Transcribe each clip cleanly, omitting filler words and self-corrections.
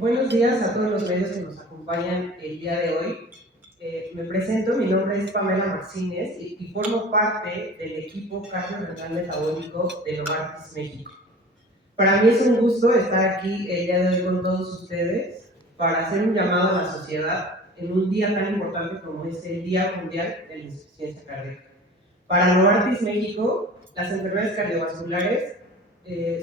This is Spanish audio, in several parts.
Buenos días a todos los medios que nos acompañan el día de hoy. Me presento, mi nombre es Pamela Martínez y formo parte del equipo cardio-renal metabólico de Novartis México. Para mí es un gusto estar aquí el día de hoy con todos ustedes para hacer un llamado a la sociedad en un día tan importante como es el Día Mundial de la Insuficiencia Cardíaca. Para Novartis México, las enfermedades cardiovasculares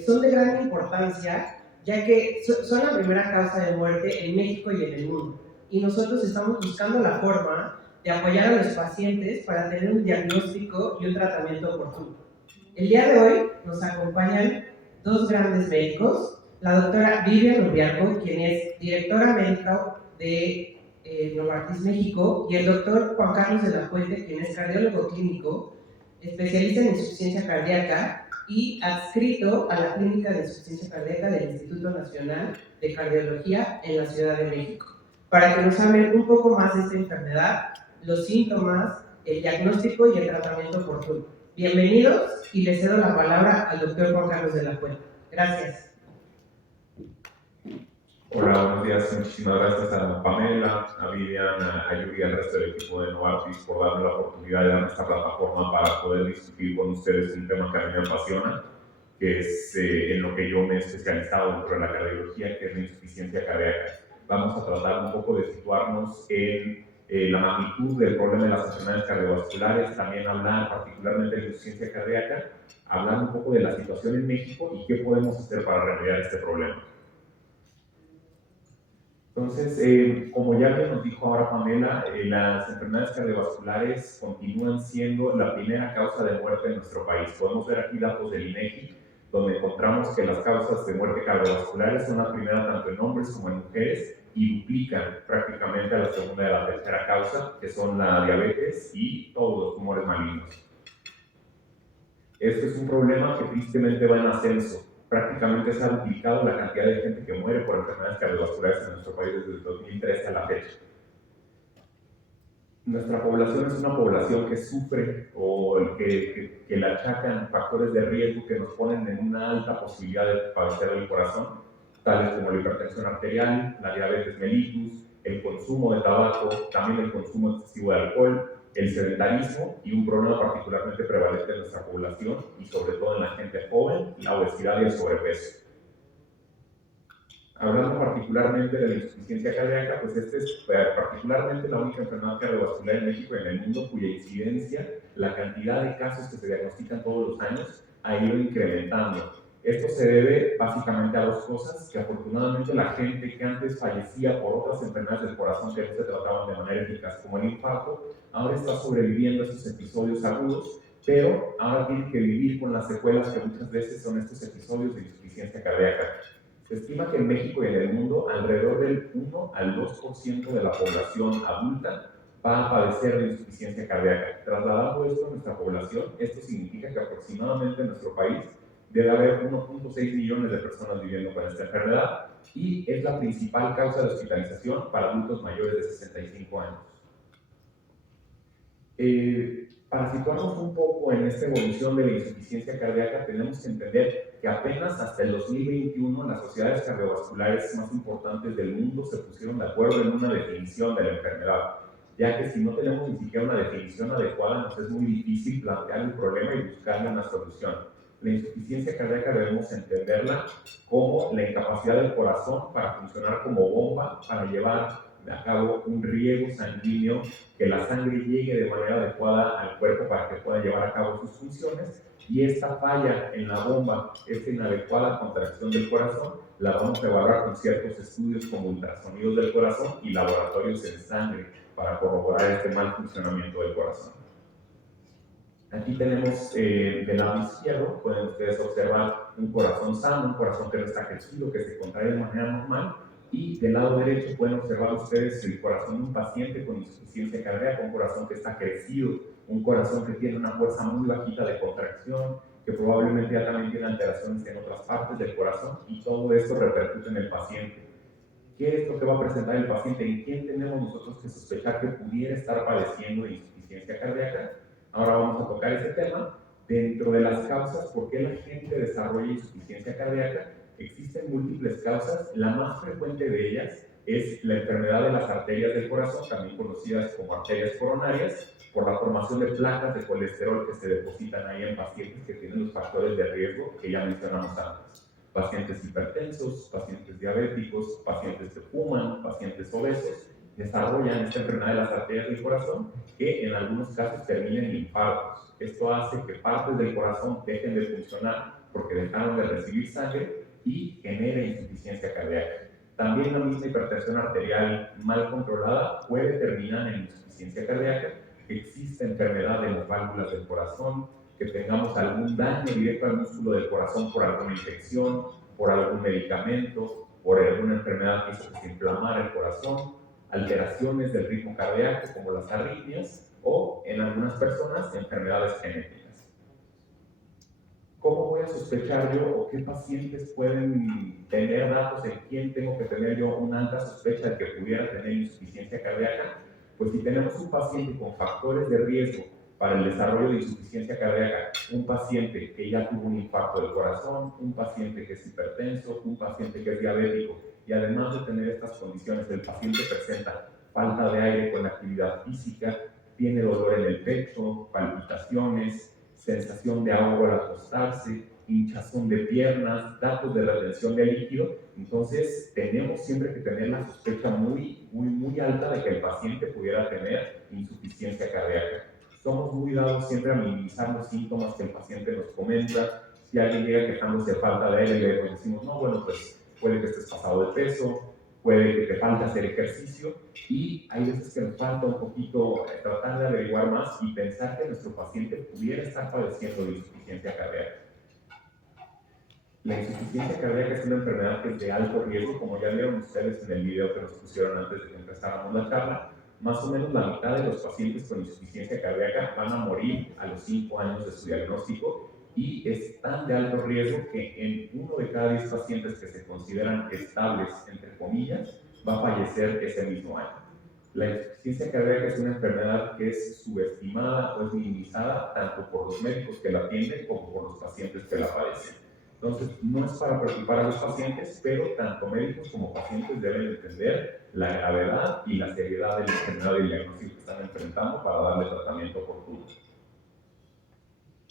son de gran importancia, ya que son la primera causa de muerte en México y en el mundo. Y nosotros estamos buscando la forma de apoyar a los pacientes para tener un diagnóstico y un tratamiento oportuno. El día de hoy nos acompañan dos grandes médicos, la doctora Vivian Urbiaco, quien es directora médica de Novartis México, y el doctor Juan Carlos de la Fuente, quien es cardiólogo clínico, especialista en insuficiencia cardíaca y adscrito a la Clínica de Insuficiencia Cardíaca del Instituto Nacional de Cardiología en la Ciudad de México, para que nos hablen un poco más de esta enfermedad, los síntomas, el diagnóstico y el tratamiento oportuno. Bienvenidos y le cedo la palabra al doctor Juan Carlos de la Fuente. Gracias. Hola, buenos días. Muchísimas gracias a Pamela, a Vivian, a Yuri y al resto del equipo de Novartis por darme la oportunidad de dar esta plataforma para poder discutir con ustedes un tema que a mí me apasiona, que es en lo que yo me he especializado dentro de la cardiología, que es la insuficiencia cardíaca. Vamos a tratar un poco de situarnos en la magnitud del problema de las enfermedades cardiovasculares, también hablar particularmente de la insuficiencia cardíaca, hablar un poco de la situación en México y qué podemos hacer para remediar este problema. Entonces, como ya bien nos dijo ahora Pamela, las enfermedades cardiovasculares continúan siendo la primera causa de muerte en nuestro país. Podemos ver aquí datos del INEGI, donde encontramos que las causas de muerte cardiovasculares son la primera tanto en hombres como en mujeres y duplican prácticamente a la segunda y a la tercera causa, que son la diabetes y todos los tumores malignos. Este es un problema que tristemente va en ascenso. Prácticamente se ha duplicado la cantidad de gente que muere por enfermedades cardiovasculares en nuestro país desde el 2013 a la fecha. Nuestra población es una población que sufre o que le achacan factores de riesgo que nos ponen en una alta posibilidad de padecer del corazón, tales como la hipertensión arterial, la diabetes mellitus, el consumo de tabaco, también el consumo excesivo de alcohol, el sedentarismo y un problema particularmente prevalente en nuestra población y sobre todo en la gente joven, la obesidad y el sobrepeso. Hablando particularmente de la insuficiencia cardíaca, pues esta es particularmente la única enfermedad cardiovascular en México y en el mundo cuya incidencia, la cantidad de casos que se diagnostican todos los años, ha ido incrementando. Esto se debe básicamente a dos cosas, que afortunadamente la gente que antes fallecía por otras enfermedades del corazón que no se trataban de manera eficaz como el infarto, ahora está sobreviviendo a esos episodios agudos, pero ahora tiene que vivir con las secuelas que muchas veces son estos episodios de insuficiencia cardíaca. Se estima que en México y en el mundo alrededor del 1 al 2% de la población adulta va a padecer de insuficiencia cardíaca. Trasladando esto a nuestra población, esto significa que aproximadamente en nuestro país debe haber 1.6 millones de personas viviendo con esta enfermedad y es la principal causa de hospitalización para adultos mayores de 65 años. Para situarnos un poco en esta evolución de la insuficiencia cardíaca, tenemos que entender que apenas hasta el 2021 las sociedades cardiovasculares más importantes del mundo se pusieron de acuerdo en una definición de la enfermedad, ya que si no tenemos ni siquiera una definición adecuada, nos es muy difícil plantear el problema y buscarle una solución. La insuficiencia cardíaca debemos entenderla como la incapacidad del corazón para funcionar como bomba, para llevar a cabo un riego sanguíneo, que la sangre llegue de manera adecuada al cuerpo para que pueda llevar a cabo sus funciones, y esta falla en la bomba, esta inadecuada contracción del corazón, la vamos a evaluar con ciertos estudios como ultrasonidos del corazón y laboratorios en sangre para corroborar este mal funcionamiento del corazón. Aquí tenemos del lado izquierdo, pueden ustedes observar un corazón sano, un corazón que no está crecido, que se contrae de manera normal, y del lado derecho pueden observar ustedes el corazón de un paciente con insuficiencia cardíaca, un corazón que está crecido, un corazón que tiene una fuerza muy bajita de contracción, que probablemente ya también tiene alteraciones en otras partes del corazón, y todo esto repercute en el paciente. ¿Qué es lo que va a presentar el paciente? ¿En quién tenemos nosotros que sospechar que pudiera estar padeciendo de insuficiencia cardíaca? Ahora vamos a tocar ese tema. Dentro de las causas por qué la gente desarrolla insuficiencia cardíaca, Existen múltiples causas, la más frecuente de ellas es la enfermedad de las arterias del corazón, también conocidas como arterias coronarias, por la formación de placas de colesterol que se depositan ahí en pacientes que tienen los factores de riesgo que ya mencionamos antes. Pacientes hipertensos, pacientes diabéticos, pacientes que fuman, pacientes obesos, desarrollan esta enfermedad de las arterias del corazón que en algunos casos terminan en infartos. Esto hace que partes del corazón dejen de funcionar porque dejaron de recibir sangre y genera insuficiencia cardíaca. También la misma hipertensión arterial mal controlada puede terminar en insuficiencia cardíaca. Existe enfermedad de las válvulas del corazón, que tengamos algún daño directo al músculo del corazón por alguna infección, por algún medicamento, por alguna enfermedad que hizo que se inflamara el corazón, alteraciones del ritmo cardíaco como las arritmias o en algunas personas enfermedades genéticas. ¿Cómo voy a sospechar yo o qué pacientes pueden tener datos en quién tengo que tener yo una alta sospecha de que pudiera tener insuficiencia cardíaca? Pues si tenemos un paciente con factores de riesgo para el desarrollo de insuficiencia cardíaca, un paciente que ya tuvo un infarto del corazón, un paciente que es hipertenso, un paciente que es diabético, y además de tener estas condiciones, el paciente presenta falta de aire con actividad física, tiene dolor en el pecho, palpitaciones, sensación de ahogo al acostarse, hinchazón de piernas, datos de retención de líquido. Entonces, tenemos siempre que tener la sospecha muy alta de que el paciente pudiera tener insuficiencia cardíaca. Somos muy dados siempre a minimizar los síntomas que el paciente nos comenta. Si alguien llega quejándose de falta de aire, le decimos, no, bueno, pues puede que estés pasado de peso, puede que te falte hacer ejercicio, y hay veces que nos falta un poquito tratar de averiguar más y pensar que nuestro paciente pudiera estar padeciendo de insuficiencia cardíaca. La insuficiencia cardíaca es una enfermedad que es de alto riesgo, como ya vieron ustedes en el video que nos pusieron antes de que empezáramos la charla. Más o menos la mitad de los pacientes con insuficiencia cardíaca van a morir a los 5 años de su diagnóstico, y es tan de alto riesgo que en 1 de cada 10 pacientes que se consideran estables, entre comillas, va a fallecer ese mismo año. La insuficiencia cardíaca es una enfermedad que es subestimada o es minimizada tanto por los médicos que la atienden como por los pacientes que la padecen. Entonces, no es para preocupar a los pacientes, pero tanto médicos como pacientes deben entender la gravedad y la seriedad de la enfermedad y el diagnóstico que están enfrentando para darle tratamiento oportuno.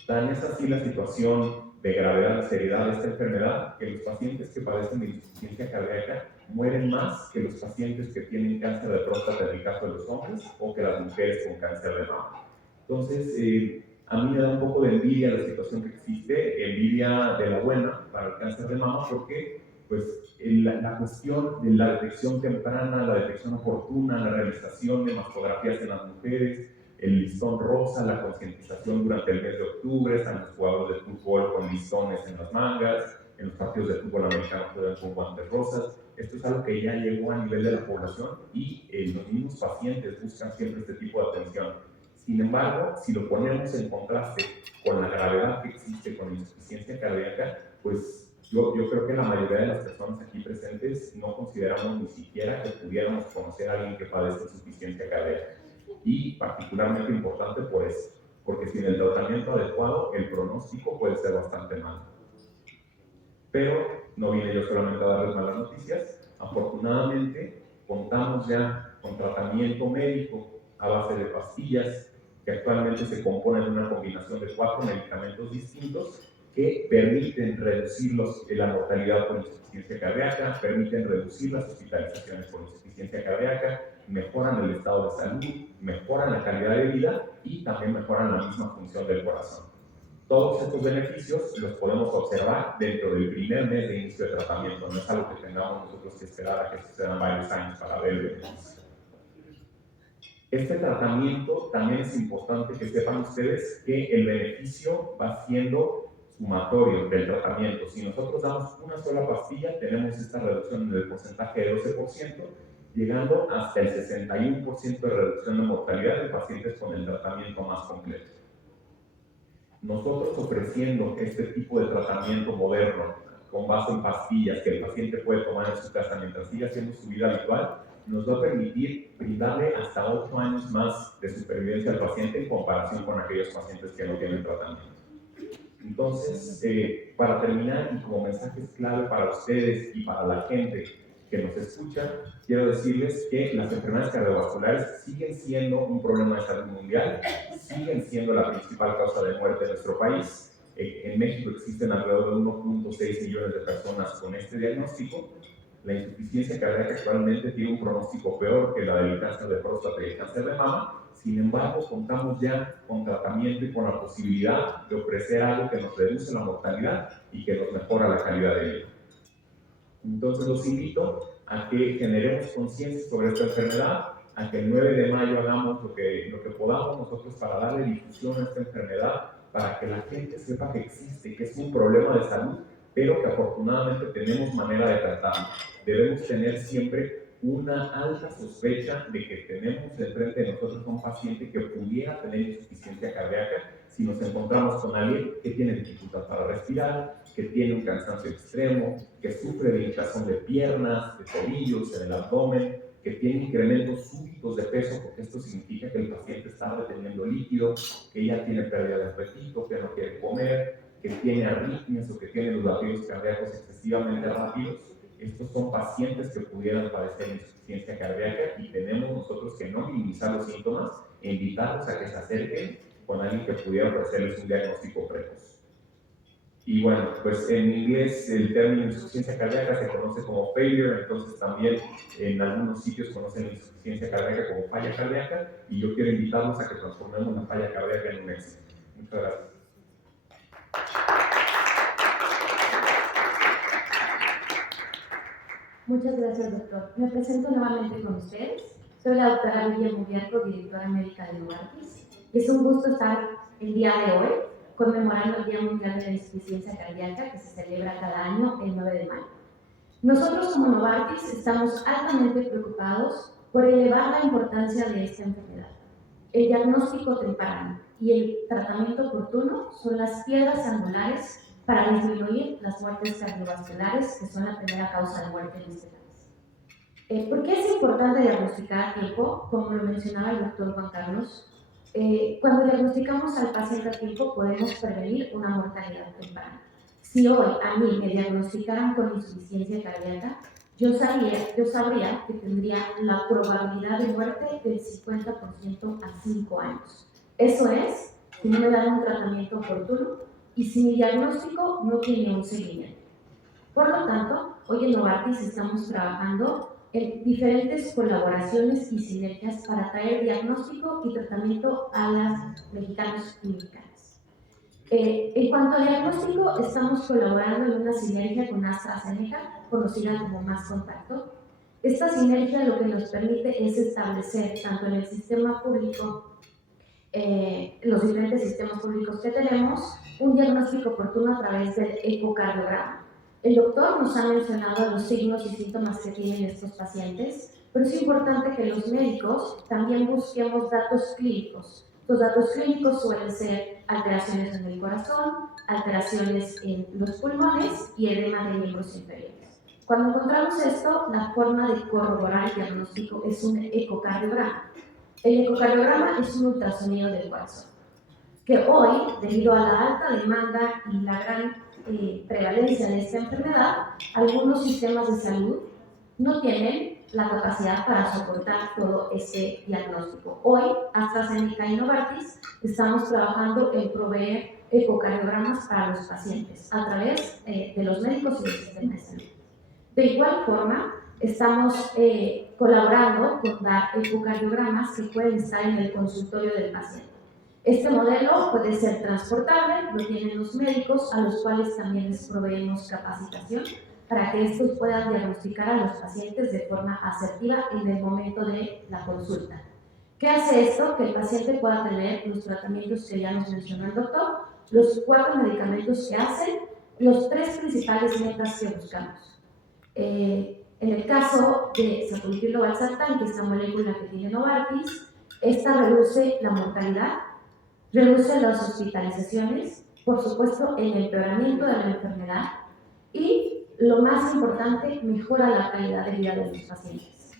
Tan es así la situación de gravedad y seriedad de esta enfermedad que los pacientes que padecen de insuficiencia cardíaca mueren más que los pacientes que tienen cáncer de próstata en el caso de los hombres o que las mujeres con cáncer de mama. Entonces, a mí me da un poco de envidia la situación que existe, envidia de la buena para el cáncer de mama, porque pues, la cuestión de la detección temprana, la detección oportuna, la realización de mastografías en las mujeres, el listón rosa, la concientización durante el mes de octubre, están los jugadores de fútbol con listones en las mangas, en los partidos de fútbol americano juegan con guantes rosas. Esto es algo que ya llegó a nivel de la población y los mismos pacientes buscan siempre este tipo de atención. Sin embargo, si lo ponemos en contraste con la gravedad que existe con la insuficiencia cardíaca, pues yo creo que la mayoría de las personas aquí presentes no consideramos ni siquiera que pudiéramos conocer a alguien que padece insuficiencia cardíaca. Y particularmente importante por eso, porque sin el tratamiento adecuado, el pronóstico puede ser bastante malo. Pero no vine yo solamente a darles malas noticias. Afortunadamente, contamos ya con tratamiento médico a base de pastillas que actualmente se componen de una combinación de 4 medicamentos distintos que permiten reducir la mortalidad por insuficiencia cardíaca, permiten reducir las hospitalizaciones por insuficiencia cardíaca, mejoran el estado de salud, mejoran la calidad de vida y también mejoran la misma función del corazón. Todos estos beneficios los podemos observar dentro del primer mes de inicio de tratamiento, no es algo que tengamos nosotros que esperar a que sucedan varios años para ver el beneficio. Este tratamiento también es importante que sepan ustedes que el beneficio va siendo sumatorio del tratamiento. Si nosotros damos una sola pastilla, tenemos esta reducción del porcentaje de 12%, llegando hasta el 61% de reducción de mortalidad de pacientes con el tratamiento más completo. Nosotros ofreciendo este tipo de tratamiento moderno, con base en pastillas que el paciente puede tomar en su casa mientras siga haciendo su vida habitual, nos va a permitir brindarle hasta 8 años más de supervivencia al paciente en comparación con aquellos pacientes que no tienen tratamiento. Entonces, para terminar y como mensajes clave para ustedes y para la gente que nos escucha, quiero decirles que las enfermedades cardiovasculares siguen siendo un problema de salud mundial, siguen siendo la principal causa de muerte en nuestro país. En México existen alrededor de 1.6 millones de personas con este diagnóstico. La insuficiencia cardíaca actualmente tiene un pronóstico peor que la del cáncer de próstata y el cáncer de mama. Sin embargo, contamos ya con tratamiento y con la posibilidad de ofrecer algo que nos reduce la mortalidad y que nos mejora la calidad de vida. Entonces los invito a que generemos conciencia sobre esta enfermedad, a que el 9 de mayo hagamos lo que podamos nosotros para darle difusión a esta enfermedad, para que la gente sepa que existe, que es un problema de salud, pero que afortunadamente tenemos manera de tratarlo. Debemos tener siempre una alta sospecha de que tenemos enfrente de nosotros a un paciente que pudiera tener insuficiencia cardíaca si nos encontramos con alguien que tiene dificultad para respirar, que tiene un cansancio extremo, que sufre de hinchazón de piernas, de tobillos, en el abdomen, que tiene incrementos súbitos de peso, porque esto significa que el paciente está reteniendo líquido, que ya tiene pérdida de apetito, que no quiere comer, que tiene arritmias o que tiene los latidos cardíacos excesivamente rápidos. Estos son pacientes que pudieran padecer insuficiencia cardíaca y tenemos nosotros que no minimizar los síntomas e invitarlos a que se acerquen con alguien que pudiera ofrecerles un diagnóstico precoz. Y bueno, pues en inglés el término insuficiencia cardíaca se conoce como failure, entonces también en algunos sitios conocen la insuficiencia cardíaca como falla cardíaca, y yo quiero invitarlos a que transformemos la falla cardíaca en un éxito. Muchas gracias. Muchas gracias, doctor. Me presento nuevamente con ustedes. Soy la doctora Lidia Muriarco, directora médica de Novartis. Es un gusto estar el día de hoy conmemorando el Día Mundial de la Insuficiencia Cardíaca, que se celebra cada año el 9 de mayo. Nosotros como Novartis estamos altamente preocupados por elevar la importancia de esta enfermedad. El diagnóstico temprano y el tratamiento oportuno son las piedras angulares para disminuir las muertes cardiovasculares, que son la primera causa de muerte en este país. ¿Por qué es importante diagnosticar a tiempo? Como lo mencionaba el doctor Juan Carlos, cuando diagnosticamos al paciente a tiempo podemos prevenir una mortalidad temprana. Si hoy a mí me diagnosticaran con insuficiencia cardíaca, yo sabría que tendría la probabilidad de muerte del 50% a 5 años. Eso es, si no me dan un tratamiento oportuno y si mi diagnóstico no tiene un seguimiento. Por lo tanto, hoy en Novartis estamos trabajando en diferentes colaboraciones y sinergias para traer diagnóstico y tratamiento a las mexicanos y mexicanas. En cuanto a diagnóstico, estamos colaborando en una sinergia con AstraZeneca, conocida como Más Contacto. Esta sinergia lo que nos permite es establecer, tanto en el sistema público, los diferentes sistemas públicos que tenemos, un diagnóstico oportuno a través del ecocardiograma. El doctor nos ha mencionado los signos y síntomas que tienen estos pacientes, pero es importante que los médicos también busquemos datos clínicos. Los datos clínicos suelen ser alteraciones en el corazón, alteraciones en los pulmones y edema de miembros inferiores. Cuando encontramos esto, la forma de corroborar el diagnóstico es un ecocardiograma. El ecocardiograma es un ultrasonido del corazón, que hoy, debido a la alta demanda y la gran prevalencia de esta enfermedad, algunos sistemas de salud no tienen la capacidad para soportar todo este diagnóstico. Hoy, AstraZeneca y Novartis estamos trabajando en proveer ecocardiogramas para los pacientes a través de los médicos y del sistema de salud. De igual forma, estamos colaborando con dar ecocardiogramas que pueden estar en el consultorio del paciente. Este modelo puede ser transportable, lo tienen los médicos, a los cuales también les proveemos capacitación para que estos puedan diagnosticar a los pacientes de forma asertiva en el momento de la consulta. ¿Qué hace esto? Que el paciente pueda tener los tratamientos que ya nos mencionó el doctor, los 4 medicamentos que hacen, los 3 principales metas que buscamos. En el caso de sacubitril valsartán, que es la molécula que tiene Novartis, esta reduce la mortalidad, reduce las hospitalizaciones, por supuesto el empeoramiento de la enfermedad y, lo más importante, mejora la calidad de vida de los pacientes.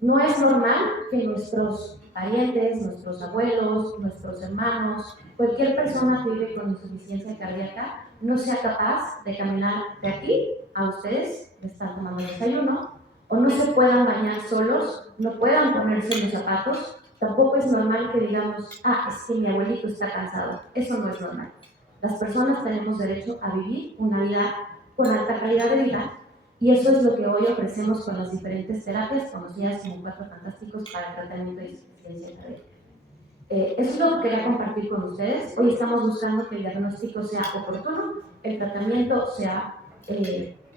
No es normal que nuestros parientes, nuestros abuelos, nuestros hermanos, cualquier persona que vive con insuficiencia cardíaca no sea capaz de caminar de aquí a ustedes, que están tomando desayuno, o no se puedan bañar solos, no puedan ponerse los zapatos. Tampoco es normal que digamos, es que mi abuelito está cansado. Eso no es normal. Las personas tenemos derecho a vivir una vida con alta calidad de vida, y eso es lo que hoy ofrecemos con las diferentes terapias conocidas como 4 fantásticos para el tratamiento de insuficiencia cardíaca. Eso es lo que quería compartir con ustedes. Hoy estamos buscando que el diagnóstico sea oportuno, el tratamiento sea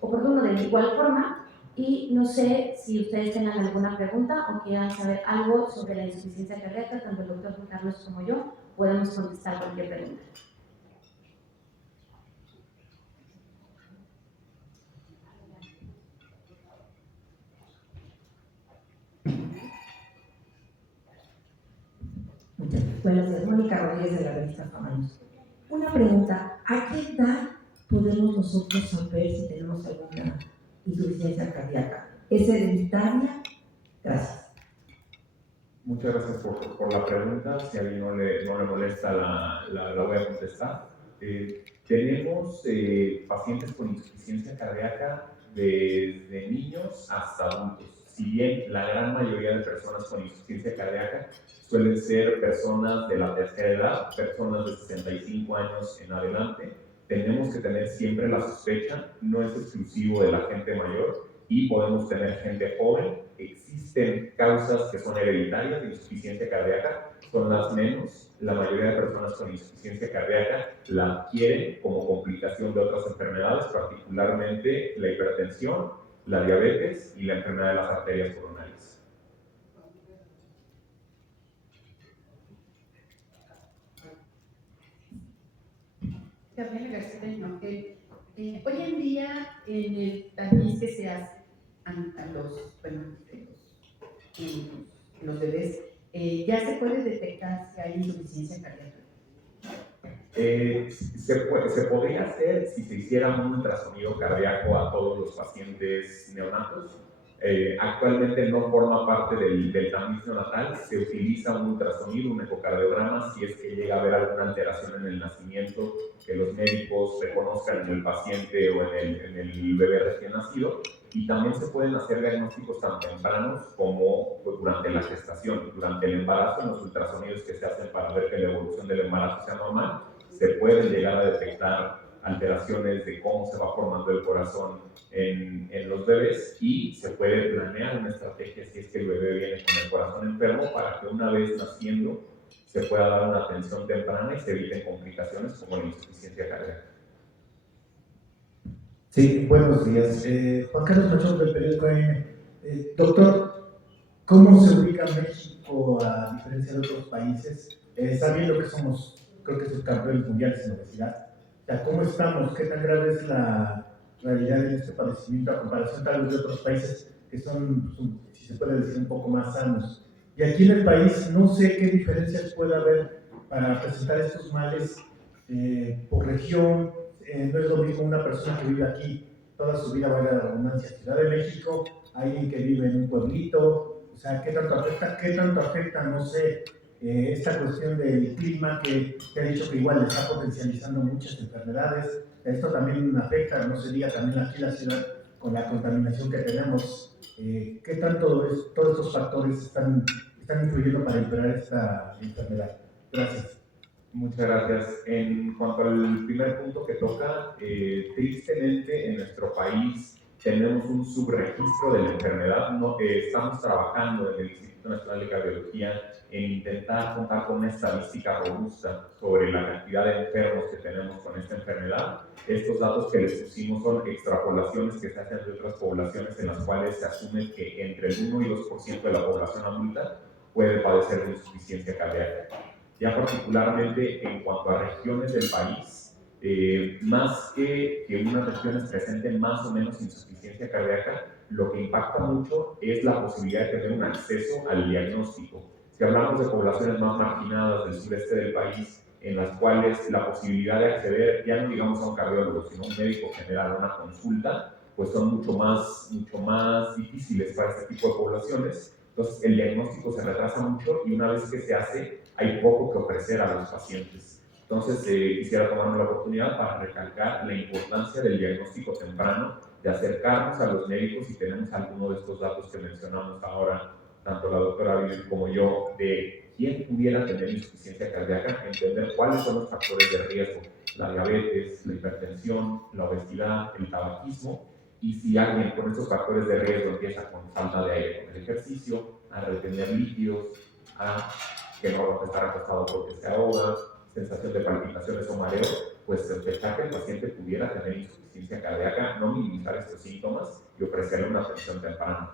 oportuno de igual forma, y no sé si ustedes tengan alguna pregunta o quieran saber algo sobre la insuficiencia cardíaca. Tanto el doctor Juan Carlos como yo podemos contestar cualquier pregunta. Buenos días, Mónica Rodríguez de la revista Famanos. Una pregunta, ¿a qué edad podemos nosotros saber si tenemos alguna insuficiencia cardíaca? ¿Es hereditaria? Gracias. Muchas gracias por la pregunta. Si a alguien no le molesta, la voy a contestar. Tenemos pacientes con insuficiencia cardíaca desde niños hasta adultos. Si bien la gran mayoría de personas con insuficiencia cardíaca suelen ser personas de la tercera edad, personas de 65 años en adelante, tenemos que tener siempre la sospecha, no es exclusivo de la gente mayor, y podemos tener gente joven. Existen causas que son hereditarias de insuficiencia cardíaca, son las menos. La mayoría de personas con insuficiencia cardíaca la adquieren como complicación de otras enfermedades, particularmente la hipertensión, la diabetes y la enfermedad de las arterias coronarias. Gabriela García del Norte. Hoy en día, en el tamiz que se hace a los bebés, ya se puede detectar si hay insuficiencia cardíaca. Se podría hacer si se hiciera un ultrasonido cardíaco a todos los pacientes neonatos. Actualmente no forma parte del tamiz neonatal. Se utiliza un ultrasonido, un ecocardiograma, si es que llega a haber alguna alteración en el nacimiento que los médicos reconozcan en el paciente o en el bebé recién nacido. Y también se pueden hacer diagnósticos tan tempranos como durante la gestación. Durante el embarazo, en los ultrasonidos que se hacen para ver que la evolución del embarazo sea normal, se pueden llegar a detectar alteraciones de cómo se va formando el corazón en los bebés, y se puede planear una estrategia si es que el bebé viene con el corazón enfermo, para que una vez naciendo se pueda dar una atención temprana y se eviten complicaciones como la insuficiencia cardíaca. Sí, buenos días. Juan Carlos Machón, del periódico AM. Doctor, ¿cómo se ubica México a diferencia de otros países? Sabiendo que somos, creo que subcampeones mundiales en obesidad. O sea, ¿cómo estamos? ¿Qué tan grave es la realidad de este padecimiento a comparación tal vez de otros países que son, si se puede decir, un poco más sanos? Y aquí en el país no sé qué diferencias puede haber para presentar estos males por región. No es lo mismo una persona que vive aquí toda su vida, vaya la redundancia, Ciudad de México, alguien que vive en un pueblito. O sea, ¿qué tanto afecta, no sé, esta cuestión del clima que ha dicho que igual está potencializando muchas enfermedades? Esto también afecta, no se diga también aquí la ciudad con la contaminación que tenemos. ¿Qué tanto todos estos factores están influyendo para empeorar esta enfermedad? Gracias. Muchas gracias. En cuanto al primer punto que toca, tristemente en nuestro país tenemos un subregistro de la enfermedad. Estamos trabajando en el Instituto Nacional de Cardiología en intentar contar con una estadística robusta sobre la cantidad de enfermos que tenemos con esta enfermedad. Estos datos que les pusimos son extrapolaciones que se hacen de otras poblaciones, en las cuales se asume que entre el 1 y 2% de la población adulta puede padecer de insuficiencia cardíaca. Ya particularmente en cuanto a regiones del país, más que unas regiones presenten más o menos insuficiencia cardíaca, lo que impacta mucho es la posibilidad de tener un acceso al diagnóstico. Si hablamos de poblaciones más marginadas del sureste del país, en las cuales la posibilidad de acceder, ya no digamos a un cardiólogo, sino a un médico general, a una consulta, pues son mucho más difíciles para este tipo de poblaciones. Entonces, el diagnóstico se retrasa mucho y una vez que se hace, hay poco que ofrecer a los pacientes. Entonces, quisiera tomarme la oportunidad para recalcar la importancia del diagnóstico temprano, de acercarnos a los médicos si tenemos alguno de estos datos que mencionamos ahora, tanto la doctora Vivi como yo, de quién pudiera tener insuficiencia cardíaca, entender cuáles son los factores de riesgo, la diabetes, la hipertensión, la obesidad, el tabaquismo, y si alguien con estos factores de riesgo empieza con falta de aire con el ejercicio, a retener líquidos, a que no va a estar acostado porque se ahoga, sensación de palpitaciones o mareo, pues sospechar que el paciente pudiera tener insuficiencia cardíaca, no minimizar estos síntomas y ofrecerle una atención temprana.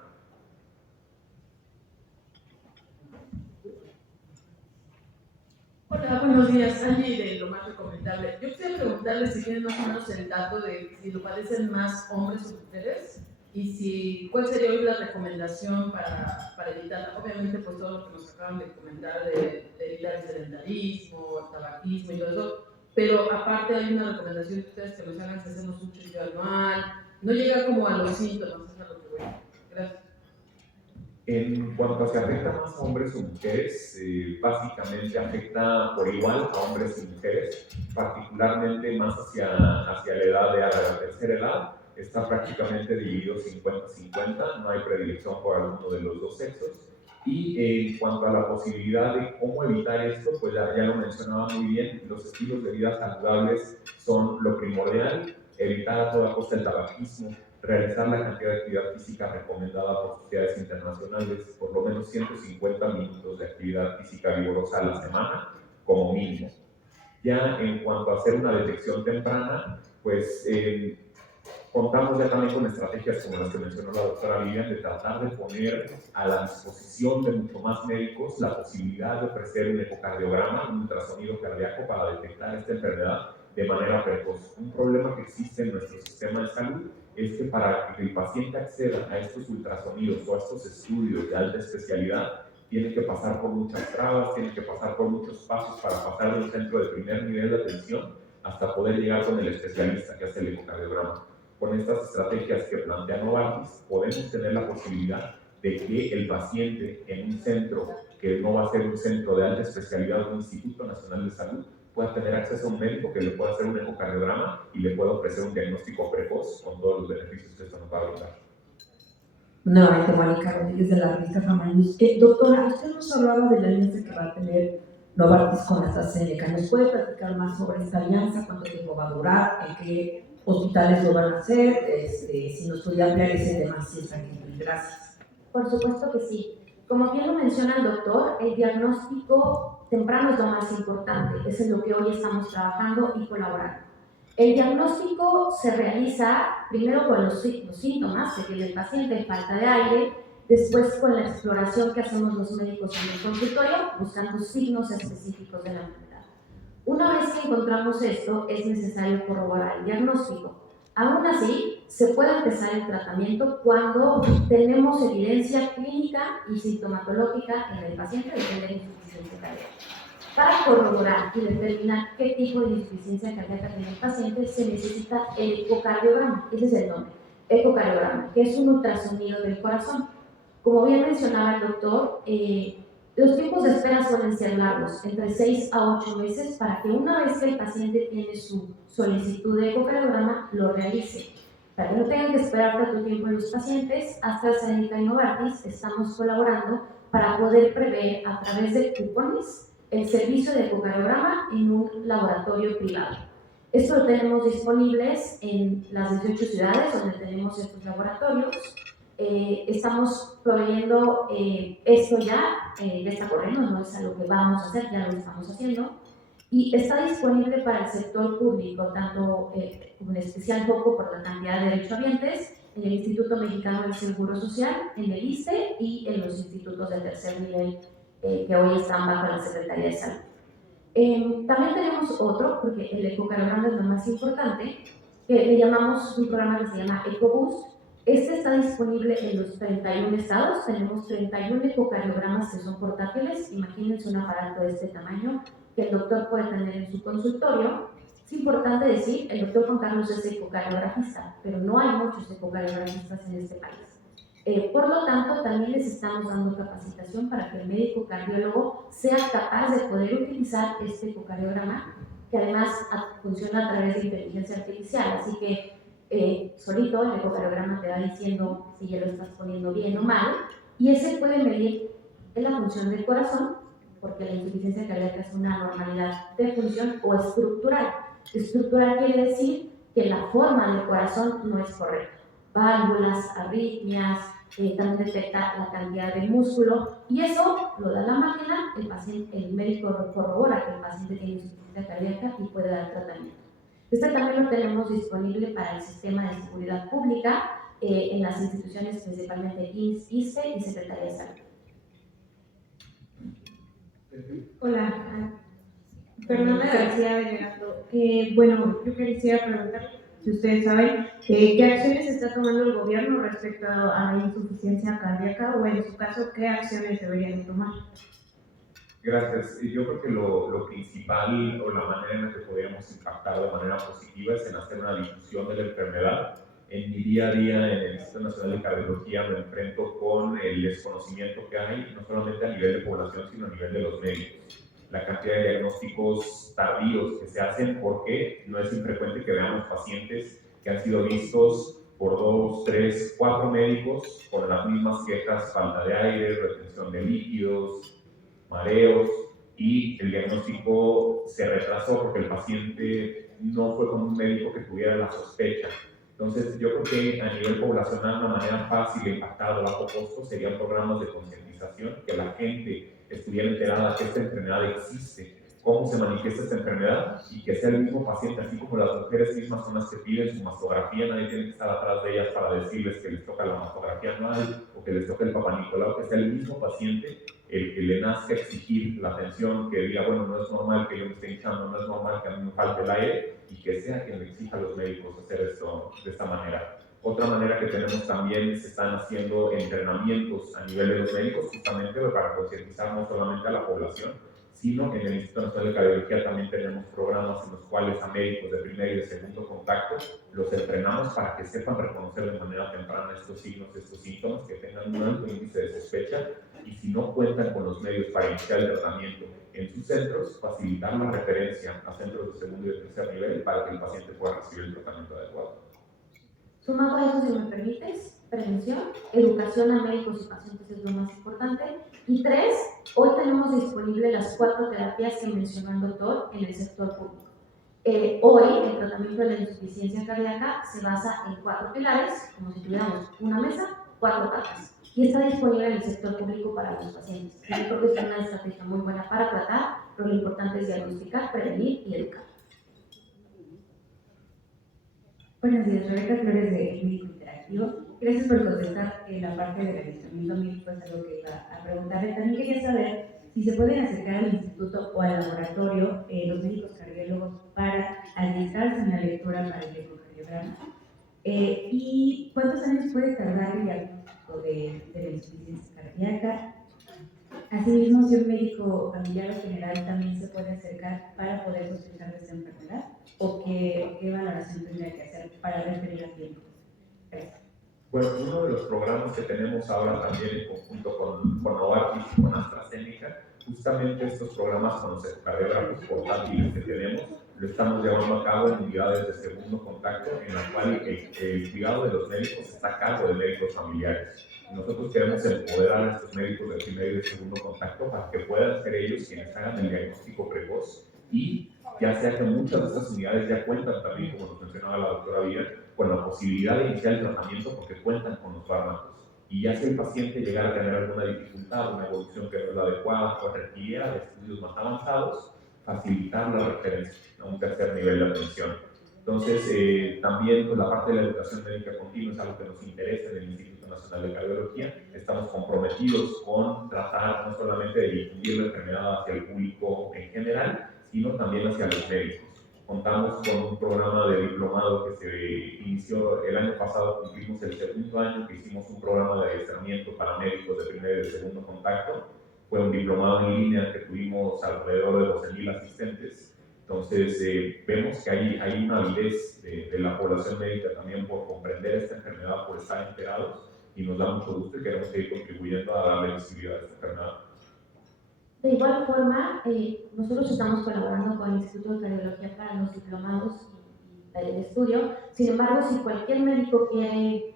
Hola, buenos días. Angie, de lo más recomendable. Yo quisiera preguntarle si tienen más o menos el dato de si lo padecen más hombres o mujeres y si, cuál sería hoy la recomendación para evitar, obviamente, pues todo lo que nos acaban de comentar de evitar el sedentarismo, el tabaquismo y todo eso, pero aparte hay una recomendación de ustedes que nos hagan si hacemos un chequeo anual, no llegar como a los síntomas, es a lo que voy. Gracias. En cuanto a si afecta más a hombres o mujeres, básicamente afecta por igual a hombres y mujeres, particularmente más hacia la edad de la tercera edad, está prácticamente dividido 50-50, no hay predilección por alguno de los dos sexos. Y en cuanto a la posibilidad de cómo evitar esto, pues ya lo mencionaba muy bien, los estilos de vida saludables son lo primordial, evitar a toda costa el tabaquismo, realizar la cantidad de actividad física recomendada por sociedades internacionales, por lo menos 150 minutos de actividad física vigorosa a la semana, como mínimo. Ya en cuanto a hacer una detección temprana, pues contamos ya también con estrategias como las que mencionó la doctora Vivian, de tratar de poner a la disposición de mucho más médicos la posibilidad de ofrecer un ecocardiograma, un ultrasonido cardíaco para detectar esta enfermedad de manera precoz. Un problema que existe en nuestro sistema de salud es que para que el paciente acceda a estos ultrasonidos o a estos estudios de alta especialidad, tiene que pasar por muchas trabas, tiene que pasar por muchos pasos para pasar de un centro de primer nivel de atención hasta poder llegar con el especialista que hace el ecocardiograma. Con estas estrategias que plantea Novartis, podemos tener la posibilidad de que el paciente en un centro que no va a ser un centro de alta especialidad o un Instituto Nacional de Salud pueda tener acceso a un médico que le pueda hacer un ecocardiograma y le pueda ofrecer un diagnóstico precoz con todos los beneficios que esto nos va a brindar. Nuevamente, Mónica Rodríguez de la revista Fama News. Doctora, usted nos hablaba de la alianza que va a tener Novartis con AstraZeneca. ¿Nos puede platicar más sobre esta alianza? ¿Cuánto tiempo va a durar? ¿En qué hospitales lo van a hacer? Si nos podría ampliar ese tema, si es aquí. Gracias. Por supuesto que sí. Como bien lo menciona el doctor, el diagnóstico temprano es lo más importante. Es en lo que hoy estamos trabajando y colaborando. El diagnóstico se realiza primero con los síntomas que tiene el paciente, falta de aire, después con la exploración que hacemos los médicos en el consultorio, buscando signos específicos de la enfermedad. Una vez que encontramos esto, es necesario corroborar el diagnóstico. Aún así, se puede empezar el tratamiento cuando tenemos evidencia clínica y sintomatológica en el paciente de tener insuficiencia cardíaca. Para corroborar y determinar qué tipo de insuficiencia cardíaca tiene el paciente, se necesita el ecocardiograma, ese es el nombre, ecocardiograma, que es un ultrasonido del corazón. Como bien mencionaba el doctor, los tiempos de espera suelen ser largos, entre 6 a 8 meses, para que una vez que el paciente tiene su solicitud de ecocardiograma, lo realice. Para que no tengan que esperar tanto tiempo los pacientes, AstraZeneca y Novartis estamos colaborando para poder prever a través de cupones el servicio de ecocardiograma en un laboratorio privado. Esto lo tenemos disponibles en las 18 ciudades donde tenemos estos laboratorios. Estamos proveyendo esto ya está corriendo, no es algo que vamos a hacer, ya lo estamos haciendo. Y está disponible para el sector público, tanto con especial foco por la cantidad de derechohabientes en el Instituto Mexicano del Seguro Social, en el ISSSTE y en los institutos de tercer nivel que hoy están bajo la Secretaría de Salud. También tenemos otro, porque el ecocardiograma es lo más importante, que le llamamos un programa que se llama EcoBoost. Este está disponible en los 31 estados, tenemos 31 ecocardiogramas que son portátiles, imagínense un aparato de este tamaño que el doctor puede tener en su consultorio. Es importante decir, el doctor Juan Carlos es ecocardiografista, pero no hay muchos ecocardiografistas en este país. Por lo tanto, también les estamos dando capacitación para que el médico cardiólogo sea capaz de poder utilizar este ecocardiograma, que además funciona a través de inteligencia artificial, así que solito el ecocardiograma te va diciendo si ya lo estás poniendo bien o mal, y ese puede medir la función del corazón, porque la insuficiencia cardíaca es una anormalidad de función o estructural. Estructural quiere decir que la forma del corazón no es correcta. Válvulas, arritmias, también detecta la cantidad de músculo, y eso lo da la máquina, el médico corrobora que el paciente tiene insuficiencia cardíaca y puede dar tratamiento. Este también lo tenemos disponible para el sistema de seguridad pública en las instituciones, principalmente IMSS, ISSSTE y Secretaría de Salud. Hola, Fernanda García llegando. Bueno, yo quisiera preguntar si ustedes saben qué acciones está tomando el gobierno respecto a la insuficiencia cardíaca, o en su caso, qué acciones deberían tomar. Gracias. Yo creo que lo principal o la manera en la que podríamos impactar de manera positiva es en hacer una difusión de la enfermedad. En mi día a día en el Instituto Nacional de Cardiología me enfrento con el desconocimiento que hay, no solamente a nivel de población, sino a nivel de los médicos. La cantidad de diagnósticos tardíos que se hacen, porque no es infrecuente que veamos pacientes que han sido vistos por 2, 3, 4 médicos con las mismas quejas: falta de aire, retención de líquidos, mareos, y el diagnóstico se retrasó porque el paciente no fue con un médico que tuviera la sospecha. Entonces, yo creo que a nivel poblacional una manera fácil de impactar de bajo costo serían programas de concientización, que la gente estuviera enterada que esta enfermedad existe, cómo se manifiesta esta enfermedad, y que sea el mismo paciente, así como las mujeres mismas son las que piden su mastografía, nadie tiene que estar atrás de ellas para decirles que les toca la mastografía anual o que les toca el Papá Nicolau, que sea el mismo paciente el que le nazca exigir la atención, que diga, bueno, no es normal que yo me esté hinchando, no es normal que a mí me falte el aire, y que sea quien le exija a los médicos hacer esto de esta manera. Otra manera que tenemos también, se están haciendo entrenamientos a nivel de los médicos, justamente para concientizar no solamente a la población, sino en el Instituto Nacional de Cardiología también tenemos programas en los cuales a médicos de primer y de segundo contacto los entrenamos para que sepan reconocer de manera temprana estos signos, estos síntomas, que tengan un alto índice de sospecha, y si no cuentan con los medios para iniciar el tratamiento en sus centros, facilitar la referencia a centros de segundo y de tercer nivel para que el paciente pueda recibir el tratamiento adecuado. Sumado a eso, si me permites, prevención, educación a médicos y pacientes es lo más importante. Y 3, hoy tenemos disponibles las 4 terapias que mencionó el doctor en el sector público. Hoy el tratamiento de la insuficiencia cardíaca se basa en 4 pilares, como si tuviéramos una mesa, 4 patas, y está disponible en el sector público para los pacientes. Yo creo que es una estrategia muy buena para tratar, pero lo importante es diagnosticar, prevenir y educar. Buenos días, Rebeca Flores de Médico Interactivo. Gracias por contestar la parte del adiestramiento médico, es algo que iba a preguntarle. También quería saber si se pueden acercar al instituto o al laboratorio los médicos cardiólogos para adiestrarse en la lectura para el ecocardiograma. ¿Y cuántos años puede tardar el diagnóstico de la insuficiencia cardíaca? Asimismo, si un médico familiar o general también se puede acercar para poder sospechar de esta enfermedad, o qué valoración tendría que hacer para referir a tiempo. Gracias. Bueno, uno de los programas que tenemos ahora también en conjunto con Novartis y con AstraZeneca, justamente estos programas con los ecocardiógrafos portátiles que tenemos, lo estamos llevando a cabo en unidades de segundo contacto, en la cual el cuidado de los médicos está a cargo de médicos familiares. Nosotros queremos empoderar a estos médicos de primer y de segundo contacto para que puedan ser ellos quienes hagan el diagnóstico precoz, y ya sea que muchas de estas unidades ya cuentan también, como nos mencionaba la doctora Villa, con la posibilidad de iniciar el tratamiento porque cuentan con los fármacos. Y ya si el paciente llegara a tener alguna dificultad, una evolución que no es la adecuada o requiriera de estudios más avanzados, facilitar la referencia a un tercer nivel de atención. Entonces, también pues, la parte de la educación médica continua es algo que nos interesa en el Instituto Nacional de Cardiología. Estamos comprometidos con tratar no solamente de difundir la enfermedad hacia el público en general, sino también hacia los médicos. Contamos con un programa de diplomado que se inició el año pasado, cumplimos el segundo año que hicimos un programa de adiestramiento para médicos de primer y de segundo contacto. Fue un diplomado en línea que tuvimos alrededor de 12,000 asistentes. Entonces, vemos que hay una avidez de la población médica también por comprender esta enfermedad, por estar enterados, y nos da mucho gusto y queremos seguir contribuyendo a darle visibilidad a esta enfermedad. De igual forma, nosotros estamos colaborando con el Instituto de Cardiología para los diplomados y el estudio. Sin embargo, si cualquier médico quiere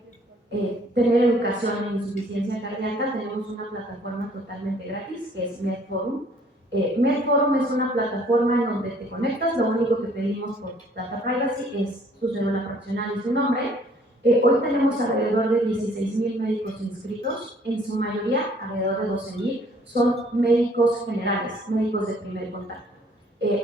tener educación en insuficiencia cardíaca, tenemos una plataforma totalmente gratis que es MedForum. MedForum es una plataforma en donde te conectas, lo único que pedimos por data privacy es su cédula profesional y su nombre. Hoy tenemos alrededor de 16,000 médicos inscritos, en su mayoría, alrededor de 12,000, son médicos generales, médicos de primer contacto.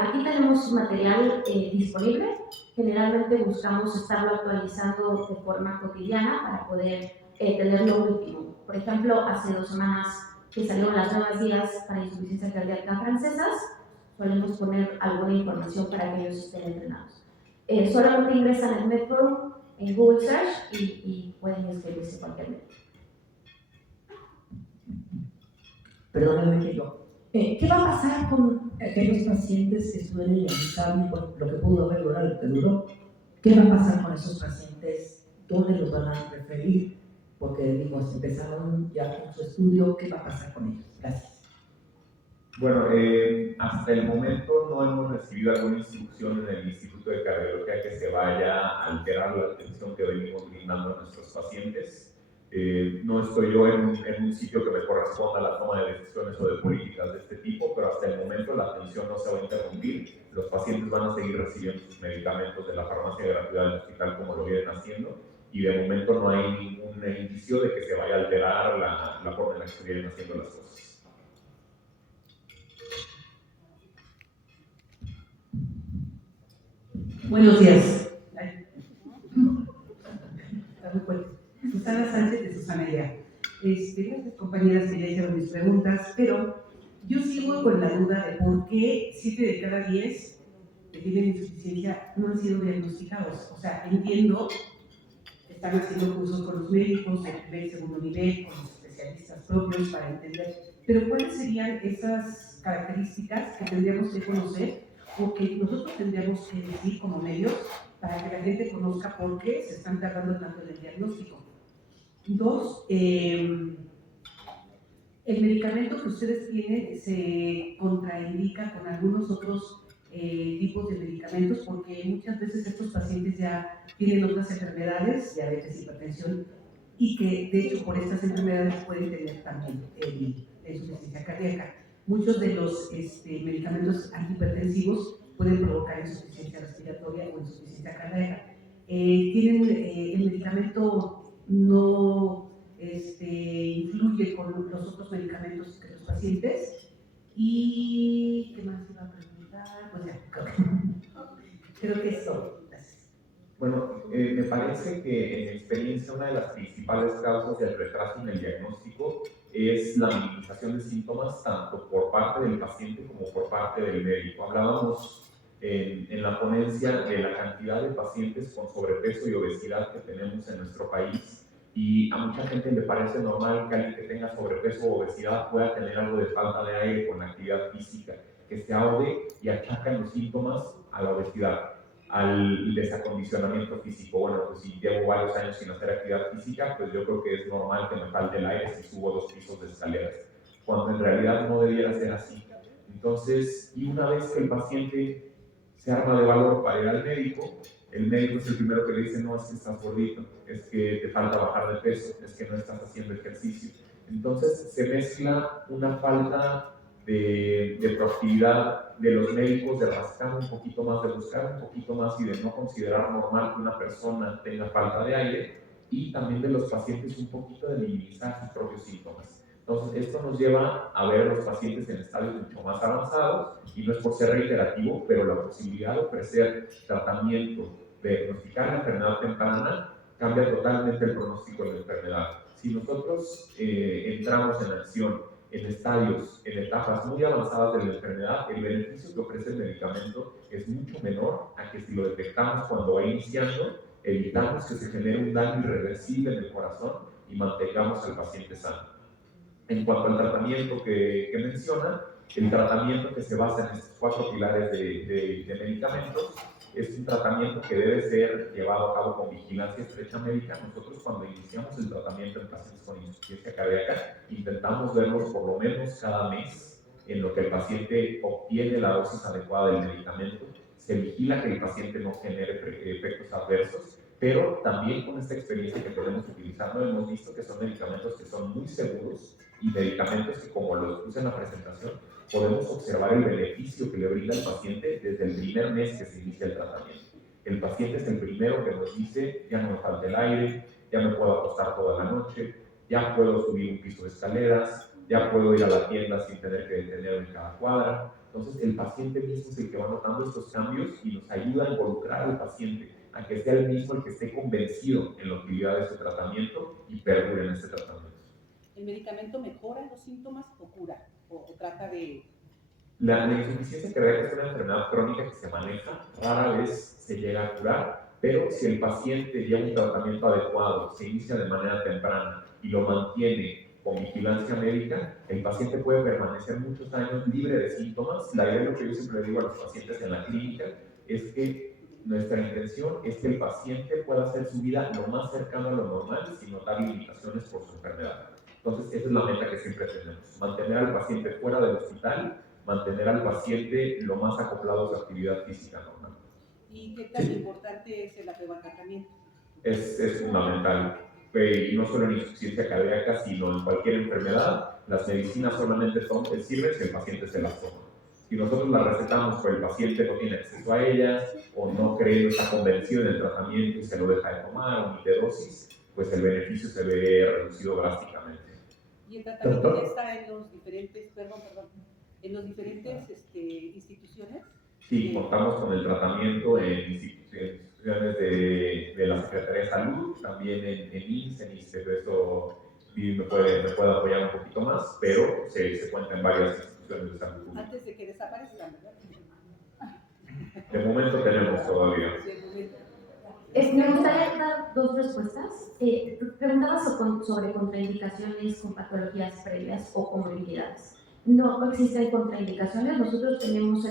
Aquí tenemos material disponible, generalmente buscamos estarlo actualizando de forma cotidiana para poder tener lo último. Por ejemplo, hace 2 semanas que salieron las nuevas guías para insuficiencia cardíaca francesas, solemos poner alguna información para que ellos estén entrenados. Solamente ingresan en MedForum, en Google Search y pueden inscribirse cualquier médico. Perdóname que yo. ¿Qué va a pasar con aquellos pacientes que estuvieron inhabilitables por lo que pudo haber durado el que duró? ¿Qué va a pasar con esos pacientes? ¿Dónde los van a referir? Porque digo, si empezaron ya con su estudio, ¿qué va a pasar con ellos? Gracias. Bueno, hasta el momento no hemos recibido alguna instrucción en el Instituto de Cardiología que se vaya a alterar la atención que venimos brindando a nuestros pacientes. No estoy yo en un sitio que me corresponda a la toma de decisiones o de políticas de este tipo, pero hasta el momento la atención no se va a interrumpir. Los pacientes van a seguir recibiendo sus medicamentos de la farmacia de gratuidad del hospital como lo vienen haciendo, y de momento no hay ningún indicio de que se vaya a alterar la forma en la que se vienen haciendo las cosas. Buenos días. Susana Sánchez de Susana Idea. Gracias, compañeras, que ya hicieron mis preguntas, pero yo sigo con la duda de por qué 7 de cada 10 que tienen insuficiencia no han sido diagnosticados. O sea, entiendo, están haciendo cursos con los médicos de primer y segundo nivel, con los especialistas propios para entender, pero ¿cuáles serían esas características que tendríamos que conocer o que nosotros tendríamos que decir como medios para que la gente conozca por qué se están tardando tanto en el diagnóstico? 2, el medicamento que ustedes tienen se contraindica con algunos otros tipos de medicamentos, porque muchas veces estos pacientes ya tienen otras enfermedades, diabetes, hipertensión, y que de hecho por estas enfermedades pueden tener también insuficiencia cardíaca. Muchos de los medicamentos antihipertensivos pueden provocar insuficiencia respiratoria o insuficiencia cardíaca. El medicamento no influye con los otros medicamentos que los pacientes. ¿Y qué más iba a preguntar? Pues ya, creo que es todo. Gracias. Bueno, me parece que en mi experiencia una de las principales causas del retraso en el diagnóstico es la minimización de síntomas tanto por parte del paciente como por parte del médico. Hablábamos en la ponencia de la cantidad de pacientes con sobrepeso y obesidad que tenemos en nuestro país, y a mucha gente le parece normal que alguien que tenga sobrepeso o obesidad pueda tener algo de falta de aire con la actividad física, que se ahogue, y achacan los síntomas a la obesidad, al desacondicionamiento físico. Bueno, pues si llevo varios años sin hacer actividad física, pues yo creo que es normal que me falte el aire si subo 2 pisos de escaleras, cuando en realidad no debiera ser así. Entonces, y una vez que el paciente se arma de valor para ir al médico, el médico es el primero que le dice: no, es que estás gordito, es que te falta bajar de peso, es que no estás haciendo ejercicio. Entonces se mezcla una falta de proactividad de los médicos, de rascar un poquito más, de buscar un poquito más y de no considerar normal que una persona tenga falta de aire, y también de los pacientes un poquito de minimizar sus propios síntomas. Entonces, esto nos lleva a ver a los pacientes en estadios mucho más avanzados, y no es por ser reiterativo, pero la posibilidad de ofrecer tratamiento, de diagnosticar la enfermedad temprana, cambia totalmente el pronóstico de la enfermedad. Si nosotros entramos en acción en estadios, en etapas muy avanzadas de la enfermedad, el beneficio que ofrece el medicamento es mucho menor a que si lo detectamos cuando va iniciando, evitamos que se genere un daño irreversible en el corazón y mantengamos al paciente sano. En cuanto al tratamiento que menciona, el tratamiento que se basa en estos 4 pilares de medicamentos, es un tratamiento que debe ser llevado a cabo con vigilancia estrecha médica. Nosotros cuando iniciamos el tratamiento en pacientes con insuficiencia cardíaca, intentamos verlos por lo menos cada mes, en lo que el paciente obtiene la dosis adecuada del medicamento. Se vigila que el paciente no genere efectos adversos, pero también con esta experiencia que podemos utilizarlo, hemos visto que son medicamentos que son muy seguros y medicamentos que, como los puse en la presentación, podemos observar el beneficio que le brinda al paciente desde el primer mes que se inicia el tratamiento. El paciente es el primero que nos dice, ya no me falta el aire, ya me puedo acostar toda la noche, ya puedo subir un piso de escaleras, ya puedo ir a la tienda sin tener que detenerme en cada cuadra. Entonces el paciente mismo es el que va notando estos cambios y nos ayuda a involucrar al paciente a que sea el mismo el que esté convencido en la utilidad de este tratamiento y perdure en este tratamiento. ¿El medicamento mejora los síntomas o cura? ¿O trata de...? La insuficiencia cardíaca es una enfermedad crónica que se maneja, rara vez se llega a curar, pero si el paciente lleva un tratamiento adecuado, se inicia de manera temprana y lo mantiene con vigilancia médica, el paciente puede permanecer muchos años libre de síntomas. La idea, lo que yo siempre le digo a los pacientes en la clínica, es que nuestra intención es que el paciente pueda hacer su vida lo más cercano a lo normal sin notar limitaciones por su enfermedad. Entonces, esa es la meta que siempre tenemos, mantener al paciente fuera del hospital, mantener al paciente lo más acoplado a su actividad física normal. ¿Y qué tan importante es el apego al tratamiento? Es fundamental. Y no solo en insuficiencia cardíaca, sino en cualquier enfermedad, las medicinas solamente sirven si el paciente se las toma. Si nosotros las recetamos pero el paciente no tiene acceso a ellas, o no cree, no está convencido en el tratamiento y se lo deja de tomar, o omite dosis, pues el beneficio se ve reducido drásticamente. ¿Y el tratamiento ya está en los diferentes, en los diferentes instituciones? Sí, contamos con el tratamiento en instituciones de la Secretaría de Salud, también en IMSS, en ISSSTE, eso me puede apoyar un poquito más, pero se cuenta en varias instituciones de salud pública. Antes de que desaparezcan, ¿verdad? De momento tenemos todavía. Me gustaría dar dos respuestas. Preguntaba sobre contraindicaciones con patologías previas o comorbilidades. No existen contraindicaciones. Nosotros tenemos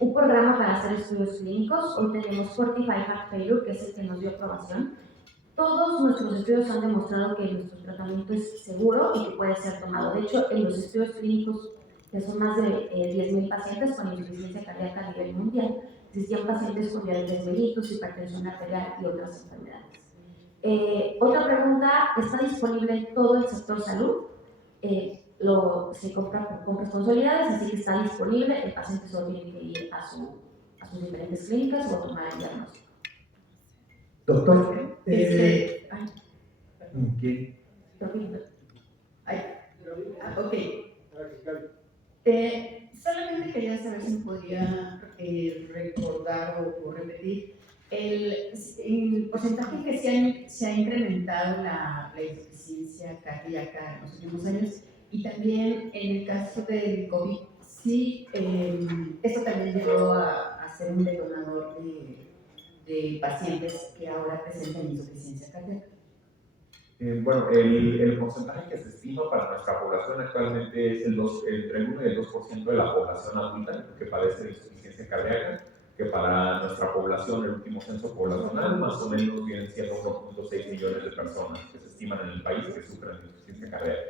un programa para hacer estudios clínicos. Hoy tenemos Fortify Heart Failure, que es el que nos dio aprobación. Todos nuestros estudios han demostrado que nuestro tratamiento es seguro y que puede ser tomado. De hecho, en los estudios clínicos, que son más de 10.000 pacientes con insuficiencia cardíaca a nivel mundial, existían pacientes con diabetes mellitus, hipertensión arterial y otras enfermedades. Otra pregunta, ¿está disponible en todo el sector salud? Se compra por compras consolidadas, así que está disponible, el paciente solo tiene que ir a sus diferentes clínicas o a tomar el diagnóstico. Doctor, Solamente quería saber si me podía recordar o repetir el porcentaje que se ha incrementado la insuficiencia cardíaca en los últimos años, y también en el caso del COVID, sí, esto también llegó a ser un detonador de pacientes que ahora presentan insuficiencia cardíaca. Bueno, el porcentaje que se estima para nuestra población actualmente es entre el 1 y el 2% de la población adulta que padece de insuficiencia cardíaca, que para nuestra población, el último censo poblacional, más o menos vienen siendo 1.6 millones de personas que se estiman en el país que sufren de insuficiencia cardíaca.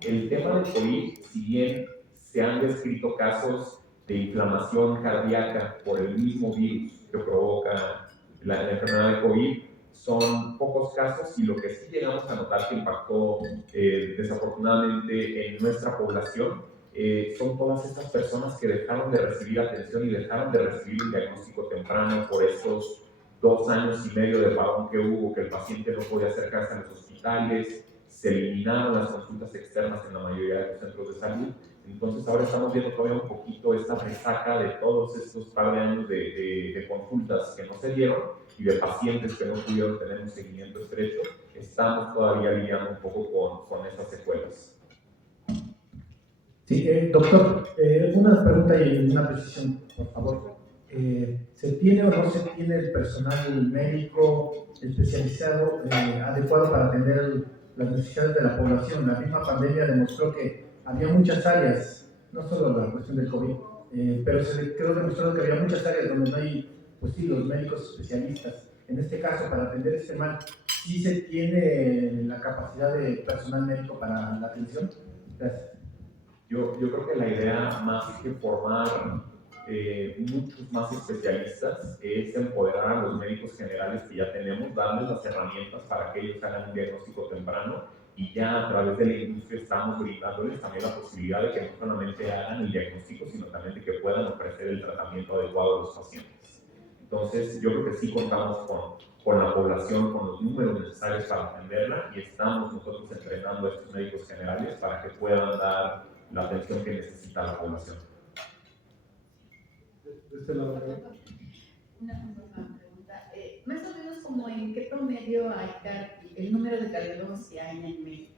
El tema del COVID, si bien se han descrito casos de inflamación cardíaca por el mismo virus que provoca la enfermedad de COVID, son pocos casos, y lo que sí llegamos a notar que impactó desafortunadamente en nuestra población son todas estas personas que dejaron de recibir atención y dejaron de recibir un diagnóstico temprano por esos 2 años y medio de parón que hubo, que el paciente no podía acercarse a los hospitales, se eliminaron las consultas externas en la mayoría de los centros de salud. Entonces ahora estamos viendo todavía un poquito esta resaca de todos estos par de años de consultas que no se dieron y de pacientes que no pudieron tener un seguimiento estrecho. Estamos todavía lidiando un poco con estas secuelas. Sí, doctor, una pregunta y una precisión, por favor. ¿Se tiene o no se tiene el personal médico especializado adecuado para atender las necesidades de la población? La misma pandemia demostró que había muchas áreas, no solo la cuestión del COVID, pero se quedó demostrado que había muchas áreas donde no hay, pues sí, los médicos especialistas. En este caso, para atender este mal, ¿sí se tiene la capacidad de personal médico para la atención? Gracias. Yo creo que la idea, más que formar muchos más especialistas, es empoderar a los médicos generales que ya tenemos, darles las herramientas para que ellos hagan un diagnóstico temprano, y ya a través de la industria estamos brindándoles también la posibilidad de que no solamente hagan el diagnóstico, sino también de que puedan ofrecer el tratamiento adecuado a los pacientes. Entonces, yo creo que sí contamos con la población, con los números necesarios para atenderla, y estamos nosotros entrenando a estos médicos generales para que puedan dar la atención que necesita la población. De este lado. Una pregunta. Más o menos, como en qué promedio hay el número de cardiólogos que hay en México.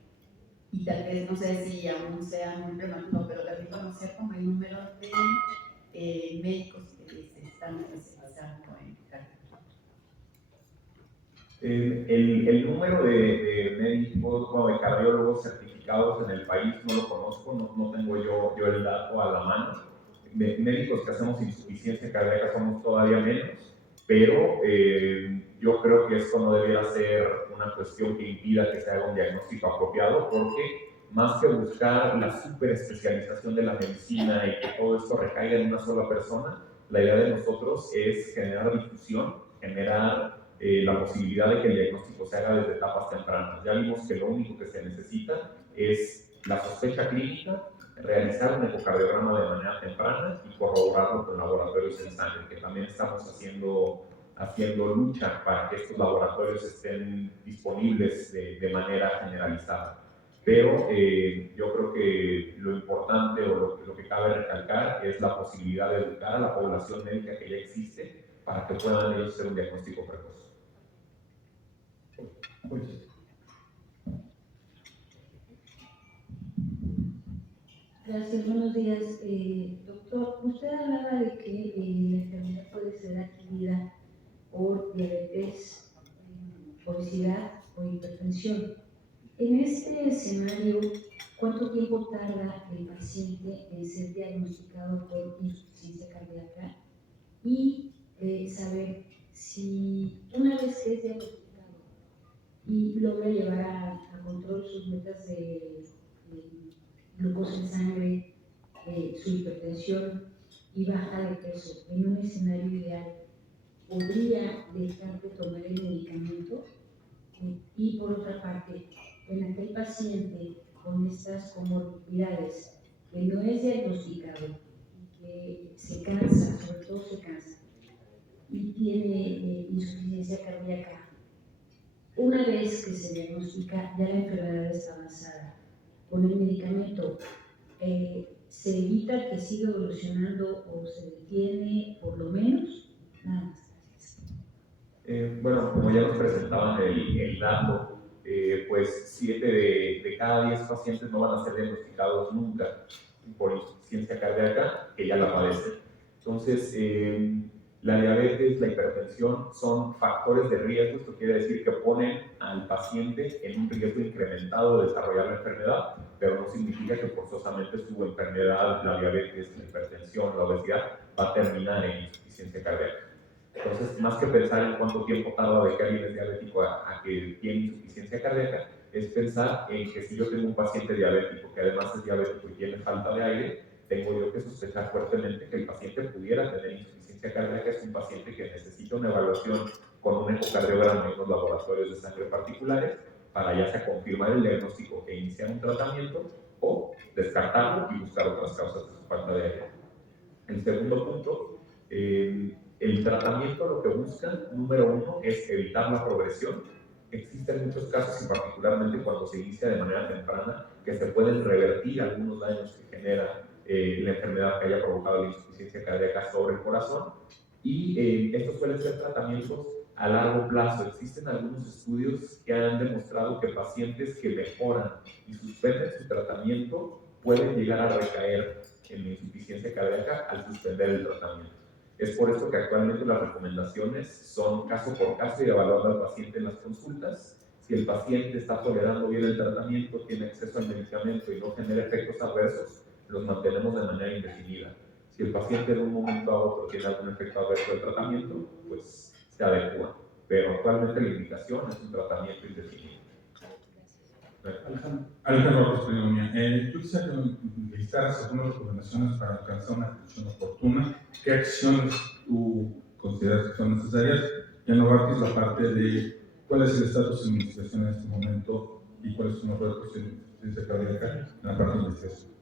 Y tal vez, no sé si aún sea muy prematuro, pero también conocer como el número de médicos que se están especializando en cardiología. El número de médicos o de cardiólogos certificados en el país no lo conozco, no tengo yo el dato a la mano. Médicos que hacemos insuficiencia cardíaca somos todavía menos, pero yo creo que esto no debiera ser una cuestión que impida que se haga un diagnóstico apropiado, porque más que buscar la superespecialización de la medicina y que todo esto recaiga en una sola persona, la idea de nosotros es generar difusión, generar la posibilidad de que el diagnóstico se haga desde etapas tempranas. Ya vimos que lo único que se necesita es la sospecha clínica, realizar un ecocardiograma de manera temprana y corroborarlo con laboratorios en sangre, que también estamos haciendo lucha para que estos laboratorios estén disponibles de manera generalizada. Pero yo creo que lo importante o lo que cabe recalcar es la posibilidad de educar a la población médica que ya existe para que puedan ellos hacer un diagnóstico precoz. Gracias, buenos días. Doctor, usted hablaba de que la enfermedad puede ser adquirida por diabetes, obesidad o hipertensión. En este escenario, ¿cuánto tiempo tarda el paciente en ser diagnosticado por insuficiencia cardíaca? Y saber si una vez que es diagnosticado y logra llevar a control sus metas de glucosa en sangre, su hipertensión y baja de peso, en un escenario ideal, ¿podría dejar de tomar el medicamento? Y por otra parte, en aquel paciente con estas comorbilidades que no es diagnosticado y que se cansa, sobre todo se cansa, y tiene insuficiencia cardíaca, una vez que se diagnostica ya la enfermedad está avanzada, con el medicamento se evita que siga evolucionando o se detiene por lo menos. Nada más, gracias. Bueno, como ya nos presentaban el dato, pues 7 de cada 10 pacientes no van a ser diagnosticados nunca por insuficiencia cardíaca, que ya la padecen. Entonces, la diabetes, la hipertensión son factores de riesgo. Esto quiere decir que ponen al paciente en un riesgo incrementado de desarrollar la enfermedad, pero no significa que forzosamente su enfermedad, la diabetes, la hipertensión, la obesidad, va a terminar en insuficiencia cardíaca. Entonces, más que pensar en cuánto tiempo tarda de que alguien es diabético a que tiene insuficiencia cardíaca, es pensar en que si yo tengo un paciente diabético que además es diabético y tiene falta de aire, tengo yo que sospechar fuertemente que el paciente pudiera tener insuficiencia cardíaca. Es un paciente que necesita una evaluación con un ecocardiograma y unos laboratorios de sangre particulares para ya sea confirmar el diagnóstico e iniciar un tratamiento o descartarlo y buscar otras causas de su falta de aire. El segundo punto, el tratamiento lo que busca, número uno, es evitar la progresión. Existen muchos casos, y particularmente cuando se inicia de manera temprana, que se pueden revertir algunos daños que genera la enfermedad que haya provocado la insuficiencia cardíaca sobre el corazón. Y estos suelen ser tratamientos a largo plazo. Existen algunos estudios que han demostrado que pacientes que mejoran y suspenden su tratamiento pueden llegar a recaer en la insuficiencia cardíaca al suspender el tratamiento. Es por esto que actualmente las recomendaciones son caso por caso y evaluando al paciente en las consultas. Si el paciente está tolerando bien el tratamiento, tiene acceso al medicamento y no genera efectos adversos, los mantenemos de manera indefinida. Si el paciente de un momento a otro tiene algún efecto adverso del tratamiento, pues se adecua. Pero actualmente la indicación es un tratamiento indefinido. Alejandro López Penonia. Yo quisiera que me listaras algunas recomendaciones para alcanzar una atención oportuna. ¿Qué acciones tú consideras que son necesarias? Ya no abarques la parte de cuál es el estatus de investigación en este momento y cuáles son los retos en insuficiencia cardíaca en la parte de investigación.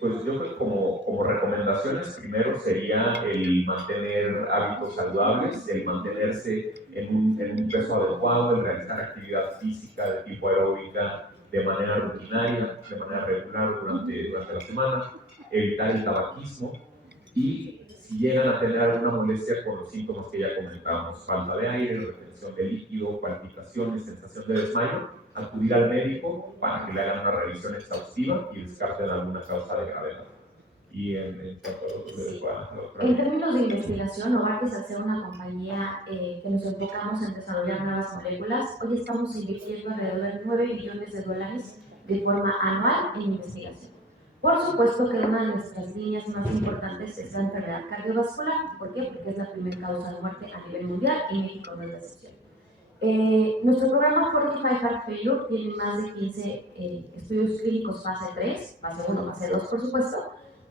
Pues yo creo que como recomendaciones, primero sería el mantener hábitos saludables, el mantenerse en un peso adecuado, el realizar actividad física de tipo aeróbica de manera rutinaria, de manera regular durante la semana, evitar el tabaquismo y si llegan a tener alguna molestia con los síntomas que ya comentábamos, falta de aire, retención de líquido, palpitaciones, sensación de desmayo, acudir al médico para que le hagan una revisión exhaustiva y descarten alguna causa de gravedad. Y en términos de investigación, Novartis, al ser una compañía que nos enfocamos en desarrollar nuevas moléculas, hoy estamos invirtiendo alrededor de $9 billones de forma anual en investigación. Por supuesto que una de nuestras líneas más importantes es la enfermedad cardiovascular. ¿Por qué? Porque es la primera causa de muerte a nivel mundial y México no es la excepción. Nuestro programa Fortify Heart Failure tiene más de 15 estudios clínicos fase 3, fase 1, fase 2 por supuesto,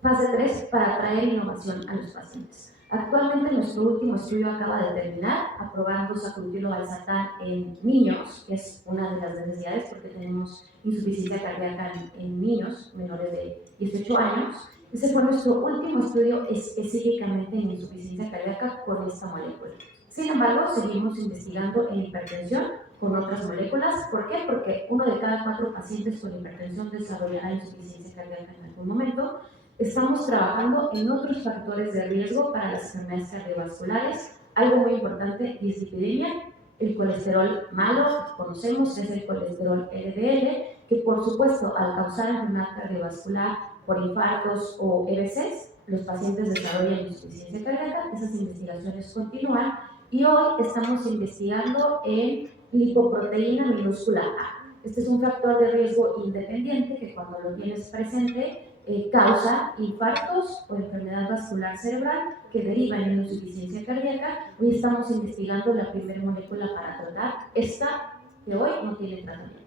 fase 3 para traer innovación a los pacientes. Actualmente nuestro último estudio acaba de terminar, aprobando sacubitril valsartán en niños, que es una de las necesidades porque tenemos insuficiencia cardíaca en niños menores de 18 años. Ese fue nuestro último estudio específicamente en insuficiencia cardíaca con esta molécula. Sin embargo, seguimos investigando en hipertensión con otras moléculas. ¿Por qué? Porque 1 de cada 4 pacientes con hipertensión desarrollará insuficiencia cardíaca en algún momento. Estamos trabajando en otros factores de riesgo para las enfermedades cardiovasculares. Algo muy importante, dislipidemia, el colesterol malo que conocemos es el colesterol LDL, que por supuesto al causar enfermedad cardiovascular por infartos o EBCs, los pacientes desarrollan insuficiencia cardíaca. Esas investigaciones continúan y hoy estamos investigando en lipoproteína minúscula A. Este es un factor de riesgo independiente que cuando lo tienes presente causa infartos o enfermedad vascular cerebral que derivan en insuficiencia cardíaca. Hoy estamos investigando la primera molécula para tratar esta que hoy no tiene tratamiento.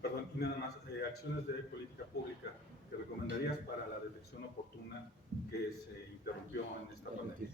Perdón, y nada más, acciones de política pública que recomendarías para la detección oportuna que se interrumpió en esta pandemia.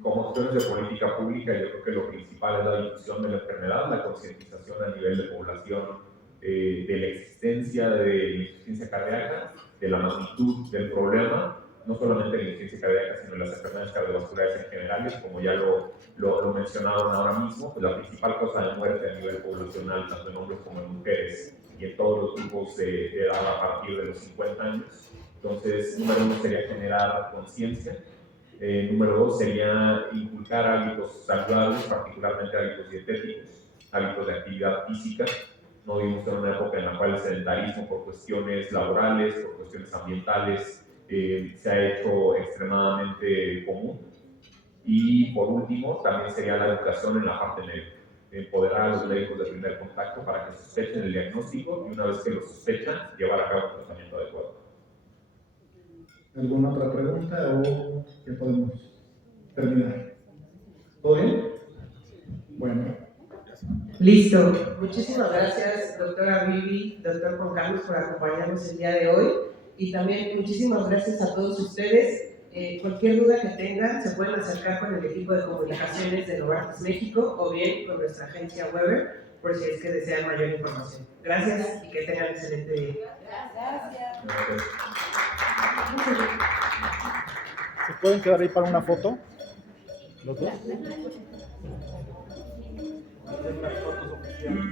Como acciones de política pública, yo creo que lo principal es la difusión de la enfermedad, la concientización a nivel de población de la existencia de la insuficiencia cardíaca, de la magnitud del problema, no solamente la insuficiencia cardíaca, sino las enfermedades cardiovasculares en general, como ya lo mencionaron ahora mismo, pues la principal causa de muerte a nivel poblacional, tanto en hombres como en mujeres, y en todos los grupos de edad a partir de los 50 años. Entonces, número 1 sería generar conciencia. Número 2 sería inculcar hábitos saludables, particularmente hábitos dietéticos, hábitos de actividad física. No vivimos en una época en la cual el sedentarismo por cuestiones laborales, por cuestiones ambientales, se ha hecho extremadamente común. Y por último, también sería la educación en la parte médica. Empoderar a los médicos de primer contacto para que sospechen el diagnóstico y una vez que lo sospechan, llevar a cabo un tratamiento adecuado. ¿Alguna otra pregunta o ya podemos terminar? ¿Todo bien? Bueno. Listo. Muchísimas gracias, doctora Vivi, doctor Juan Carlos, por acompañarnos el día de hoy. Y también muchísimas gracias a todos ustedes. Cualquier duda que tengan, se pueden acercar con el equipo de comunicaciones de Novartis México o bien con nuestra agencia Weber, por si es que desean mayor información. Gracias y que tengan excelente día. Gracias. ¿Se pueden quedar ahí para una foto? ¿Los dos? Hacer unas fotos oficiales.